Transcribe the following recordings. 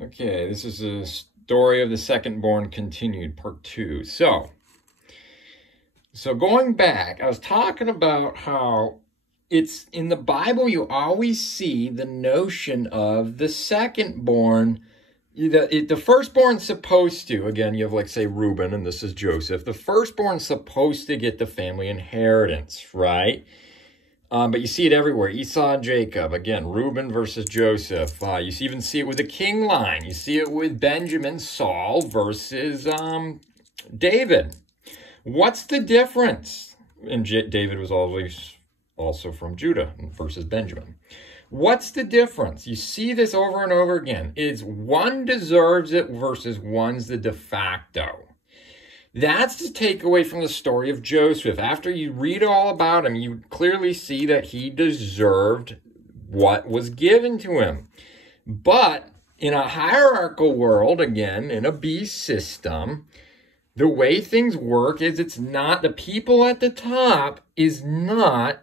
Okay, this is a story of the second born continued, part 2. So going back, I was talking about how it's in the Bible, you always see the notion of the second born. The firstborn's supposed to, again, you have like, say, Reuben, and this is Joseph. The firstborn's supposed to get the family inheritance, right? But you see it everywhere. Esau and Jacob. Again, Reuben versus Joseph. You even see it with the king line. You see it with Benjamin, Saul versus David. What's the difference? And David was always also from Judah versus Benjamin. What's the difference? You see this over and over again. It's one deserves it versus one's the de facto. That's the takeaway from the story of Joseph. After you read all about him, you clearly see that he deserved what was given to him. But in a hierarchal world, again, in a beast system, the way things work is it's not, the people at the top is not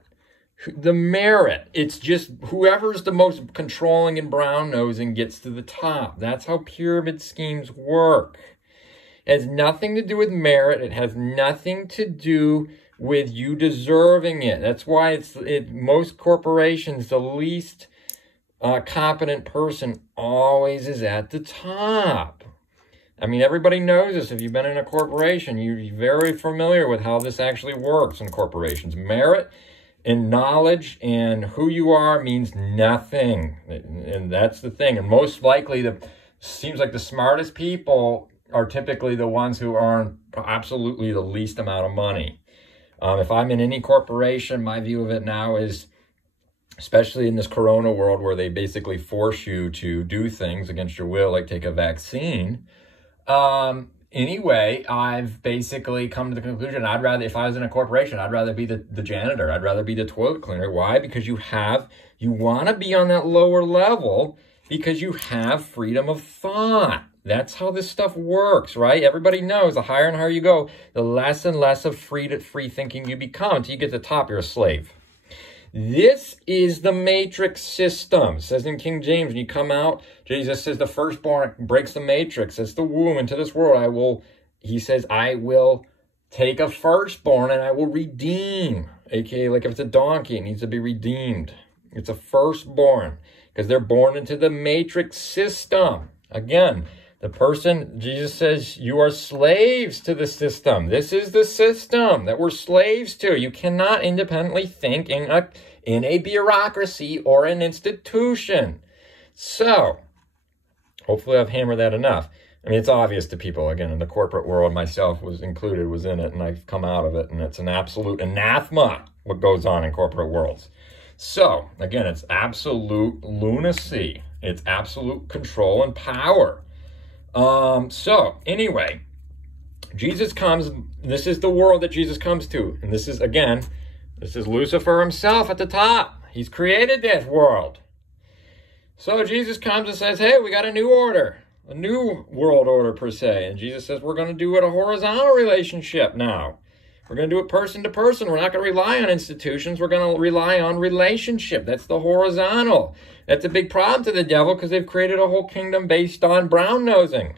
the merit. It's just whoever's the most controlling and brown-nosing gets to the top. That's how pyramid schemes work. It has nothing to do with merit. It has nothing to do with you deserving it. That's why most corporations, the least competent person always is at the top. I mean, everybody knows this. If you've been in a corporation, you're very familiar with how this actually works in corporations. Merit and knowledge and who you are means nothing. And that's the thing. And most likely, seems like the smartest people are typically the ones who earn absolutely the least amount of money. If I'm in any corporation, my view of it now is, especially in this corona world where they basically force you to do things against your will, like take a vaccine. Anyway, I've basically come to the conclusion, if I was in a corporation, I'd rather be the janitor. I'd rather be the toilet cleaner. Why? Because you want to be on that lower level because you have freedom of thought. That's how this stuff works, right? Everybody knows the higher and higher you go, the less and less of free thinking you become. Until you get to the top, you're a slave. This is the matrix system. It says in King James, when you come out, Jesus says the firstborn breaks the matrix. It's the womb into this world. He says, I will take a firstborn and I will redeem. AKA, like if it's a donkey, it needs to be redeemed. It's a firstborn because they're born into the matrix system. Again, the person, Jesus says, you are slaves to the system. This is the system that we're slaves to. You cannot independently think in a bureaucracy or an institution. So, hopefully I've hammered that enough. I mean, it's obvious to people, again, in the corporate world, myself was in it, and I've come out of it, and it's an absolute anathema what goes on in corporate worlds. So, again, it's absolute lunacy. It's absolute control and power. So anyway, Jesus comes, this is the world that Jesus comes to. And this is Lucifer himself at the top. He's created this world. So Jesus comes and says, hey, we got a new order, a new world order per se. And Jesus says, we're going to do it a horizontal relationship now. We're going to do it person to person. We're not going to rely on institutions. We're going to rely on relationship. That's the horizontal. That's a big problem to the devil because they've created a whole kingdom based on brown-nosing.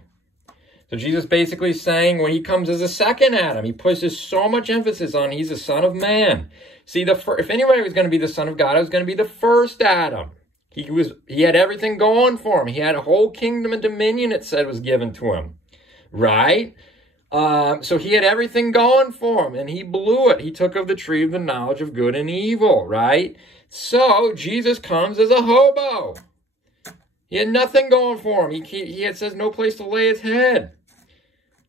So Jesus basically saying when he comes as a second Adam, he places so much emphasis on he's the son of man. See, if anybody was going to be the son of God, it was going to be the first Adam. He had everything going for him. He had a whole kingdom and dominion, it said, was given to him. Right? So he had everything going for him, and he blew it. He took of the tree of the knowledge of good and evil, right? So Jesus comes as a hobo. He had nothing going for him. He says no place to lay his head,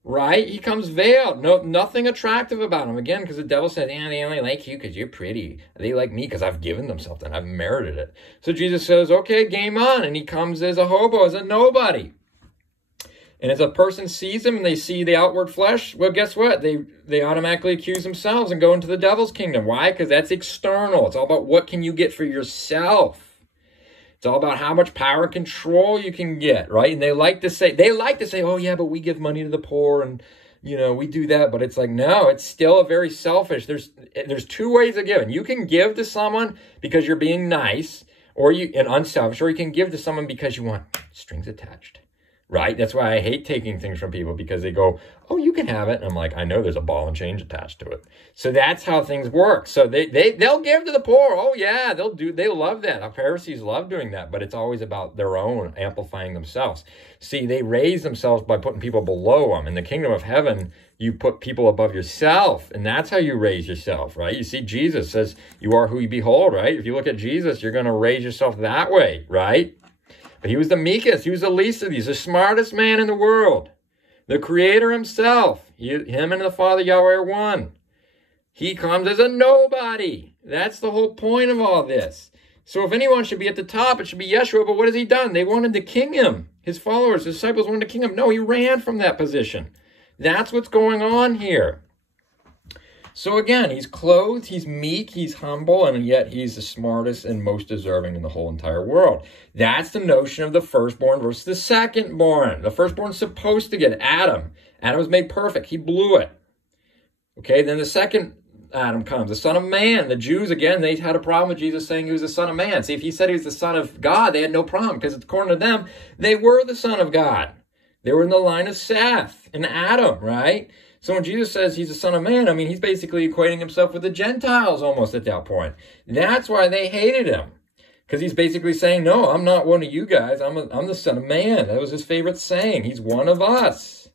right? He comes veiled. Nothing attractive about him. Again, because the devil says, they only like you because you're pretty. They like me because I've given them something. I've merited it. So Jesus says, okay, game on. And he comes as a hobo, as a nobody. And as a person sees him and they see the outward flesh, well, guess what? They automatically accuse themselves and go into the devil's kingdom. Why? Because that's external. It's all about what can you get for yourself. It's all about how much power and control you can get, right? And they like to say, oh yeah, but we give money to the poor and, we do that. But it's like, no, it's still a very selfish. There's two ways of giving. You can give to someone because you're being nice and unselfish, or you can give to someone because you want strings attached. right? That's why I hate taking things from people, because they go, oh, you can have it. And I'm like, I know there's a ball and change attached to it. So that's how things work. So they'll give to the poor. Oh yeah, they love that. Our Pharisees love doing that, but it's always about their own, amplifying themselves. See, they raise themselves by putting people below them. In the kingdom of heaven, you put people above yourself, and that's how you raise yourself, right? You see, Jesus says, you are who you behold, right? If you look at Jesus, you're going to raise yourself that way, right? But he was the meekest. He was the least of these, the smartest man in the world. The Creator himself. Him and the Father Yahweh are one. He comes as a nobody. That's the whole point of all this. So if anyone should be at the top, it should be Yeshua. But what has he done? They wanted to king him. His followers, his disciples wanted to king him. No, he ran from that position. That's what's going on here. So again, he's clothed, he's meek, he's humble, and yet he's the smartest and most deserving in the whole entire world. That's the notion of the firstborn versus the secondborn. The firstborn's supposed to get Adam. Adam was made perfect. He blew it. Okay, then the second Adam comes, the Son of Man. The Jews, again, they had a problem with Jesus saying he was the Son of Man. See, if he said he was the Son of God, they had no problem, because according to them, they were the Son of God. They were in the line of Seth and Adam, right? So when Jesus says he's the Son of Man, I mean, he's basically equating himself with the Gentiles almost at that point. That's why they hated him. Because he's basically saying, no, I'm not one of you guys. I'm the Son of Man. That was his favorite saying. He's one of us.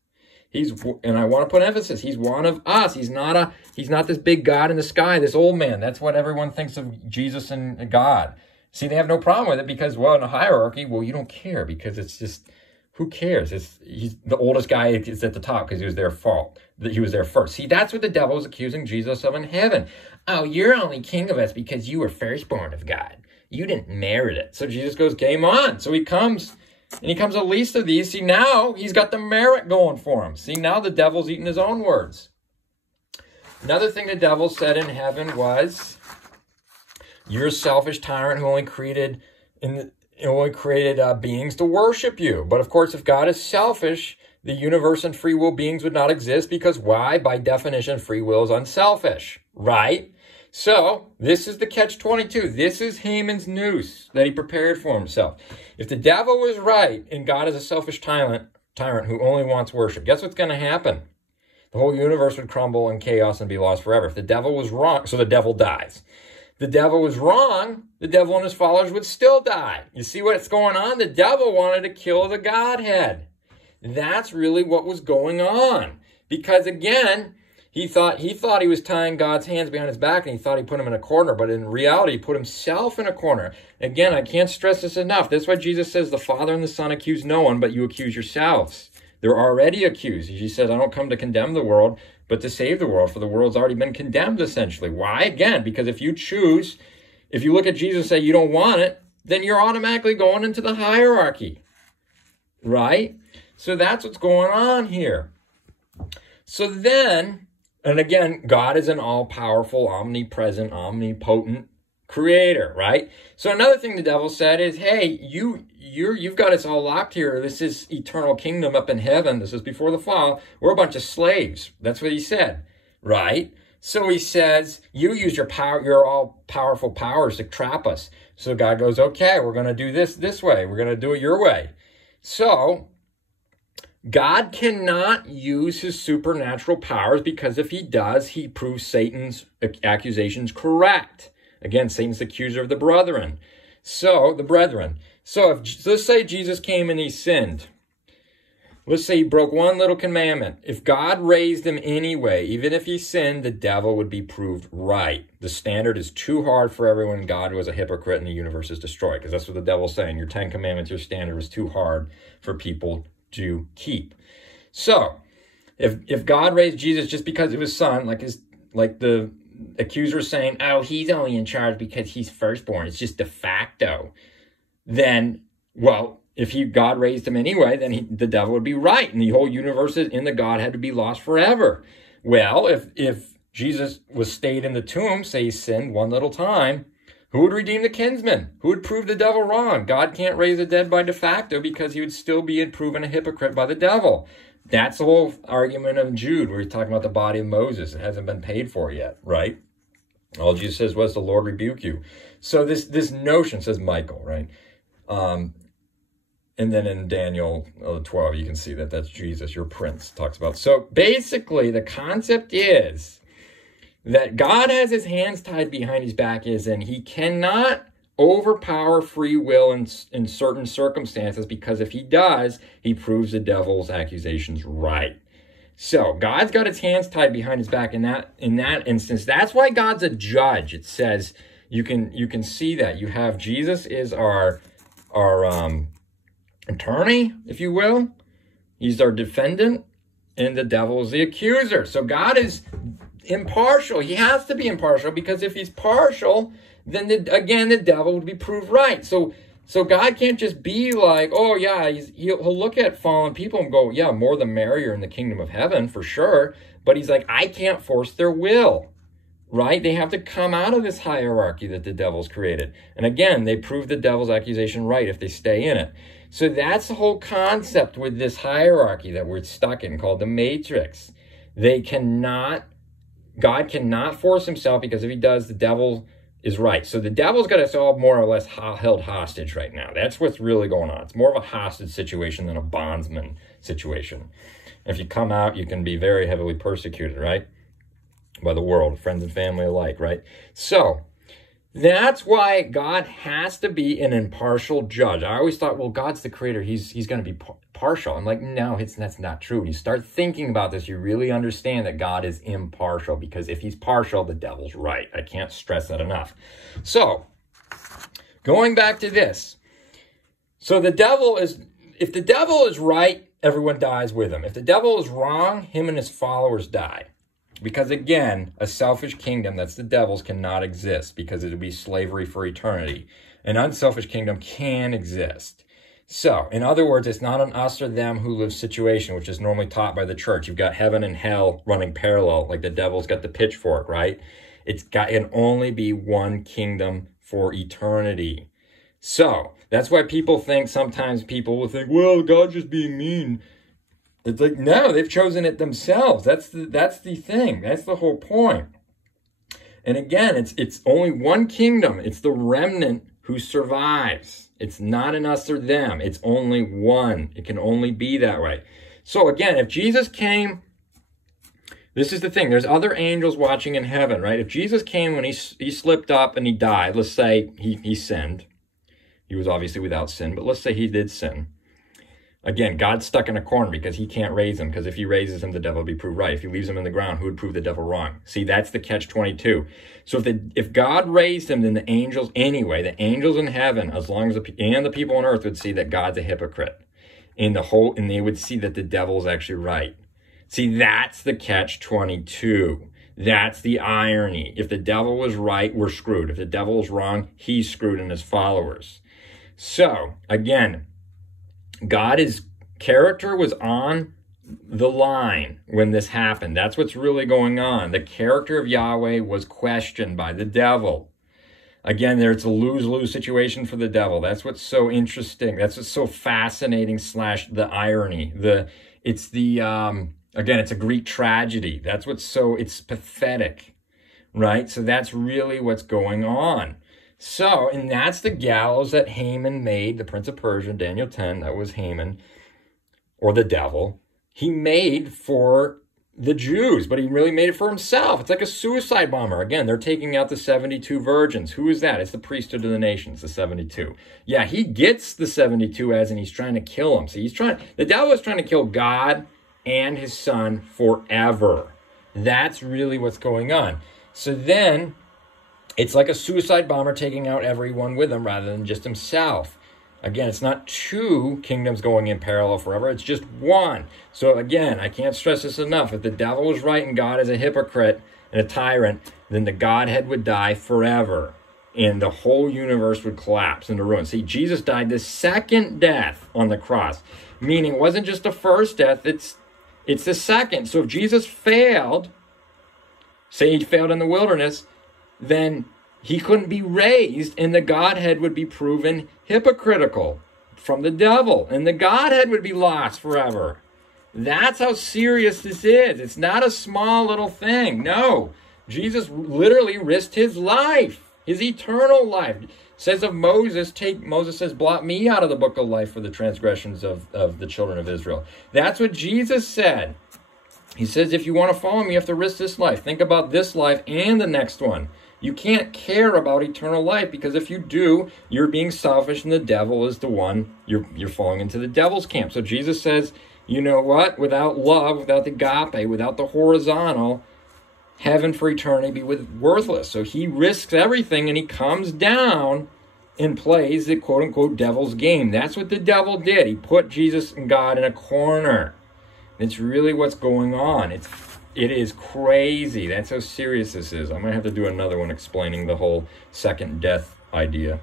And I want to put emphasis. He's one of us. He's not this big God in the sky, this old man. That's what everyone thinks of Jesus and God. See, they have no problem with it because, well, in a hierarchy, well, you don't care because it's just, who cares? He's the oldest guy is at the top because he was their fault. That he was there first. See, that's what the devil was accusing Jesus of in heaven. Oh, you're only king of us because you were firstborn of God. You didn't merit it. So Jesus goes, game on. So he comes, and he comes the least of these. See, now he's got the merit going for him. See, now the devil's eating his own words. Another thing the devil said in heaven was, you're a selfish tyrant who only created beings to worship you. But of course, if God is selfish, the universe and free will beings would not exist because why? By definition, free will is unselfish, right? So this is the catch-22. This is Haman's noose that he prepared for himself. If the devil was right and God is a selfish tyrant who only wants worship, guess what's going to happen? The whole universe would crumble in chaos and be lost forever. If the devil was wrong, so the devil dies. The devil was wrong, the devil and his followers would still die. You see what's going on? The devil wanted to kill the Godhead. That's really what was going on. Because again, he thought he was tying God's hands behind his back and he thought he put him in a corner, but in reality, he put himself in a corner. Again, I can't stress this enough. That's why Jesus says the Father and the Son accuse no one, but you accuse yourselves. They're already accused. He says, I don't come to condemn the world, but to save the world, for the world's already been condemned, essentially. Why? Again, because if you look at Jesus and say you don't want it, then you're automatically going into the hierarchy, right? So that's what's going on here. So then, and again, God is an all-powerful, omnipresent, omnipotent creator, right? So another thing the devil said is, hey, you've got us all locked here. This is eternal kingdom up in heaven. This is before the fall. We're a bunch of slaves. That's what he said, right? So he says, you use your power, your all-powerful powers to trap us. So God goes, okay, we're going to do this way. We're going to do it your way. So God cannot use his supernatural powers because if he does, he proves Satan's accusations correct. Again, Satan's the accuser of the brethren. So let's say Jesus came and he sinned. Let's say he broke one little commandment. If God raised him anyway, even if he sinned, the devil would be proved right. The standard is too hard for everyone. God was a hypocrite and the universe is destroyed. Because that's what the devil's saying. Your 10 commandments, your standard was too hard for people to keep. So, if God raised Jesus just because of his son, like the accuser is saying, oh, he's only in charge because he's firstborn, it's just de facto, then, well, if God raised him anyway, then the devil would be right, and the whole universe in the Godhead would be lost forever. Well, if Jesus stayed in the tomb, say he sinned one little time, who would redeem the kinsman? Who would prove the devil wrong? God can't raise the dead by de facto because he would still be proven a hypocrite by the devil. That's the whole argument of Jude, where he's talking about the body of Moses. It hasn't been paid for yet, right? All Jesus says was, the Lord rebuke you. So this notion, says Michael, right? And then in Daniel 12, you can see that that's Jesus, your prince, talks about. So basically, the concept is that God has his hands tied behind his back, and he cannot overpower free will in certain circumstances, because if he does, he proves the devil's accusations right. So God's got his hands tied behind his back in that instance. That's why God's a judge. It says you can see that. You have Jesus is our attorney, if you will. He's our defendant, and the devil is the accuser. So God is impartial. He has to be impartial, because if he's partial, then the devil would be proved right. So God can't just be like, oh yeah, he'll look at fallen people and go, yeah, more the merrier in the kingdom of heaven, for sure. But he's like, I can't force their will, right? They have to come out of this hierarchy that the devil's created. And again, they prove the devil's accusation right if they stay in it. So that's the whole concept with this hierarchy that we're stuck in, called the matrix. God cannot force himself, because if he does, the devil is right. So the devil's got us all more or less held hostage right now. That's what's really going on. It's more of a hostage situation than a bondsman situation. If you come out, you can be very heavily persecuted, right? By the world, friends and family alike, right? So that's why God has to be an impartial judge. I always thought, well, God's the creator. He's going to be partial. I'm like, no, that's not true. When you start thinking about this, you really understand that God is impartial, because if he's partial, the devil's right. I can't stress that enough. So going back to this. So if the devil is right, everyone dies with him. If the devil is wrong, him and his followers die. Because again, a selfish kingdom, that's the devil's, cannot exist, because it would be slavery for eternity. An unselfish kingdom can exist. So, in other words, it's not an us or them who live situation, which is normally taught by the church. You've got heaven and hell running parallel, like the devil's got the pitchfork, right? It can only be one kingdom for eternity. So, that's why sometimes people will think, well, God's just being mean. It's like, no, they've chosen it themselves. That's the thing. That's the whole point. And again, it's only one kingdom. It's the remnant who survives. It's not an us or them. It's only one. It can only be that way. So again, if Jesus came, this is the thing. There's other angels watching in heaven, right? If Jesus came when he slipped up and he died, let's say he sinned. He was obviously without sin, but let's say he did sin. Again, God's stuck in a corner because he can't raise him, because if he raises him, the devil will be proved right. If he leaves him in the ground, who would prove the devil wrong? See, that's the catch-22. So if God raised him, then the angels in heaven, as long as the people on earth would see that God's a hypocrite. And they would see that the devil's actually right. See, that's the catch-22. That's the irony. If the devil was right, we're screwed. If the devil is wrong, he's screwed and his followers. So, again, God's character was on the line when this happened. That's what's really going on. The character of Yahweh was questioned by the devil. Again, there's a lose-lose situation for the devil. That's what's so interesting. That's what's so fascinating / the irony. It's a Greek tragedy. That's it's pathetic, right? So that's really what's going on. So, and that's the gallows that Haman made, the prince of Persia, Daniel 10, that was Haman, or the devil. He made for the Jews, but he really made it for himself. It's like a suicide bomber. Again, they're taking out the 72 virgins. Who is that? It's the priesthood of the nations, the 72. Yeah, he gets the 72 and he's trying to kill them. So the devil is trying to kill God and his son forever. That's really what's going on. So then, it's like a suicide bomber taking out everyone with him rather than just himself. Again, it's not two kingdoms going in parallel forever. It's just one. So again, I can't stress this enough. If the devil was right and God is a hypocrite and a tyrant, then the Godhead would die forever. And the whole universe would collapse into ruin. See, Jesus died the second death on the cross. Meaning it wasn't just the first death, it's the second. So if Jesus failed, say he failed in the wilderness, then he couldn't be raised, and the Godhead would be proven hypocritical from the devil, and the Godhead would be lost forever. That's how serious this is. It's not a small little thing. No, Jesus literally risked his life, his eternal life. says of Moses, Moses says, blot me out of the book of life for the transgressions of the children of Israel. That's what Jesus said. He says, if you want to follow me, you have to risk this life. Think about this life and the next one. You can't care about eternal life, because if you do, you're being selfish, and the devil is the one, you're falling into the devil's camp. So Jesus says, you know what? Without love, without the agape, without the horizontal, heaven for eternity be worthless. So he risks everything, and he comes down and plays the quote-unquote devil's game. That's what the devil did. He put Jesus and God in a corner. It's really what's going on. It is crazy. That's how serious this is. I might have to do another one explaining the whole second death idea.